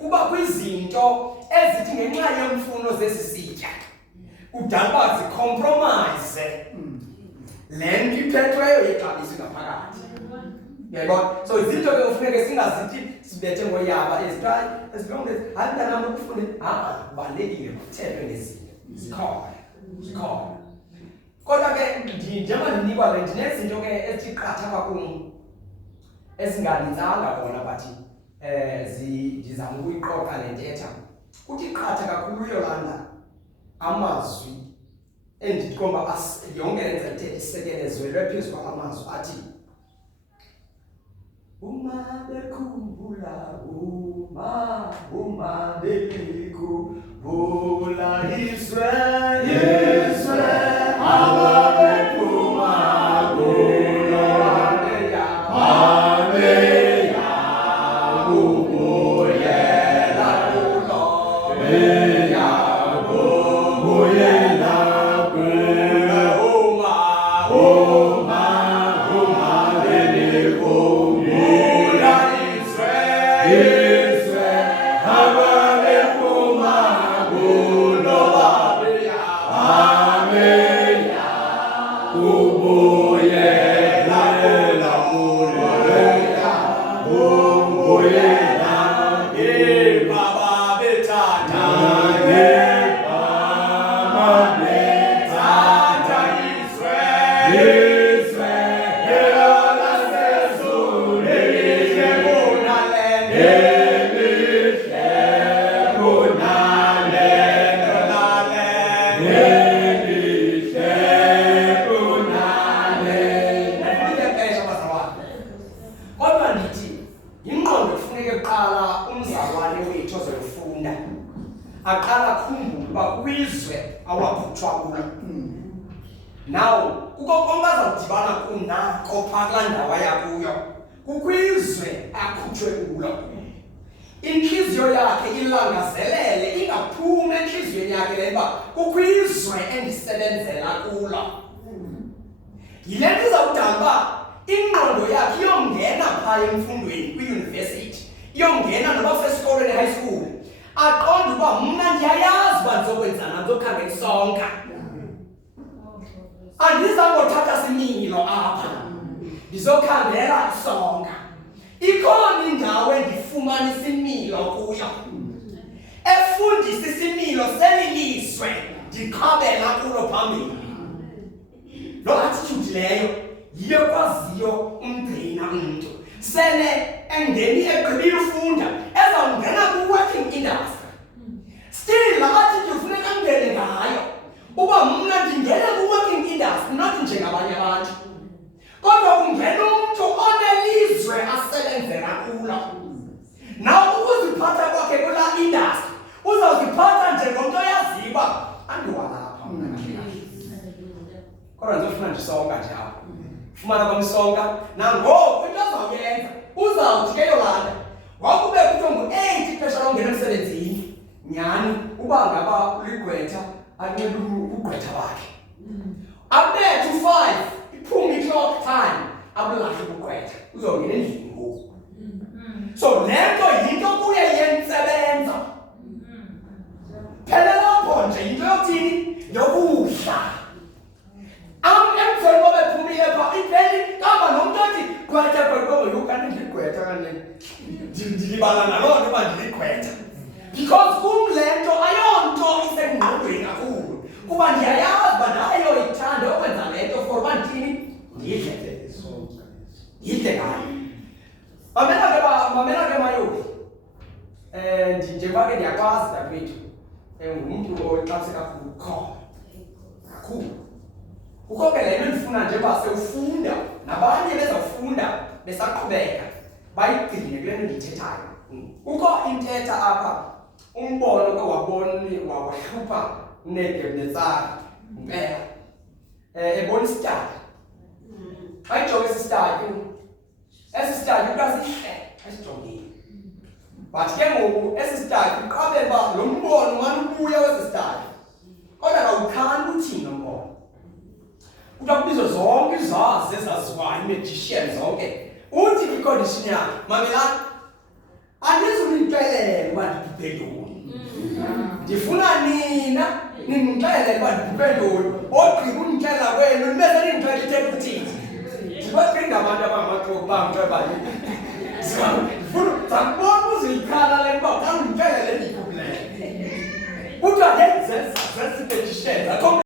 kuba kwizinto ezithi ngenxa yemfuno zesisitya udala zicompromise le nto iphethweyo yexabiso ngaphakathi. Yebo, so izinto ke ufuneke singazithi sibethe ngoyaba ezilonge hayi mntanami ukufunde kubalulekile kuthethwe ngezinto zikhona. Kodwa ke njengoba ndinikwa le ndinezinto ke ezithi qatha kakhulu ezinganintsanga bona bathi ndizama ukuyiqoqa le ntetha. Kuthi qatha kakhulu Yolanda amazwi endikomba yonke le ntetha isekelezelwe phezu kwamazwi athi uma bekhumbula uma bekhumbula Israel ababephuma kulo abeya kubuyela kulo abeya kubuyela kulo uma bekhumbula Israel ababephuma kulo abeya kubuyela kubuyela baba bethatha aqala khumbula kwizwe awaphutshwa kulo. Now kuko konke azawudibana kunako phakula ndawo yakuyo kukwizwe akhutshwe kulo. Inhliziyo yakhe ilangazelele ingaphumi enhliziyweni yakhe leba kukwizwe endisebenzela kulo. Yile nto izawudala uba ingqondo yakhe iyongena phaa emfundweni kwiyunivesithi, iyongena noba sesikolweni high school, aqonda uba mna ndiyayazi uba ndizokwenzana ndizokhangela isonka. Andizangothatha similo apha ndizokhangela isonka. Ikhona indawo endifumana isimilo kuyo efundisa isimilo selilizwe ndiqhabela kulo phambili. Lo attitude leyo yiyo kwaziyo umgcina umntu sele engeni egqibile ufunda ezawungena ku-working industry. Still la attitude ufuneka angene ngayo uba mna ndingena ku-working industry not njengabanye abantu, kodwa ungena umntu onelizwe asebenzela kulo. Naw ukuziphatha kwakhe kula industry uzawuziphatha njengomntu oyaziyo uba andiwalapha mna kahle kahle, kodwa ndizofuna ndisonka nje apha. Fumana kwamsonka nangoku into azawuyenza uzawuthi ke Yolanda wakube kuthiwa ngu-8 ixesha longena emsebenzini nyhani uba ngaba uligqwetha anxibe ubugqwetha bakhe abethe u-5 iphume i-clock time abulahle ubugqwetha uzongena endlini ngoku. So le nto yinto kuye yentsebenza phela lapho nje yinto yokuthini yokudla. Emveni koba ephumile phaa ipheli kamba nomntu othi gqwetha yukani ndiligqwetha kanti ndilibala naloo nto uba ndiligqwetha, because kum le nto ayonto isengqondweni kakhulu kuba ndiyayazi uba ndayoyithanda okwenza le nto for uba ndithini ndidle ngayo. Mamela ke Mayobi, njengoba ke ndiyakwazi dakwethu ngumntu oxabise kakhulu kakhulu. Kukho ke le nto ndifuna nje uba sewufunda nabanye bezawufunda besaqhubeka bayigcine kule nto ndiyithethayo. Kukho intetha apha umbono ke wahlupha uNebukadnezar impela ebona isitali. Ayijonge esi sitali, esi sitali umntu asihle asijongile, but ke ngoku esi sitali uqabele uba lo mbono mane ubuya wesi sitali kodwa kawukhandi uthini lo mbono. Kuthiwa kubizo zonke izazi ezaziwayo imagician zonke uthi kwicondition yakhe mamelani andizulixelela uba ndibhubhe ntoni. Ndifuna nina nindixelele uba ndibhubhe ntoni, ogqiba undixelela kwenu nibe senindixelela ithetha uthini. Ndibaqinda abantu abangamaxhoba bamxebane. Ndifuna uzikhala le nto uba xa undixelele ndibhubhileyo. Kuthiwa ngenzenza zesibetishela.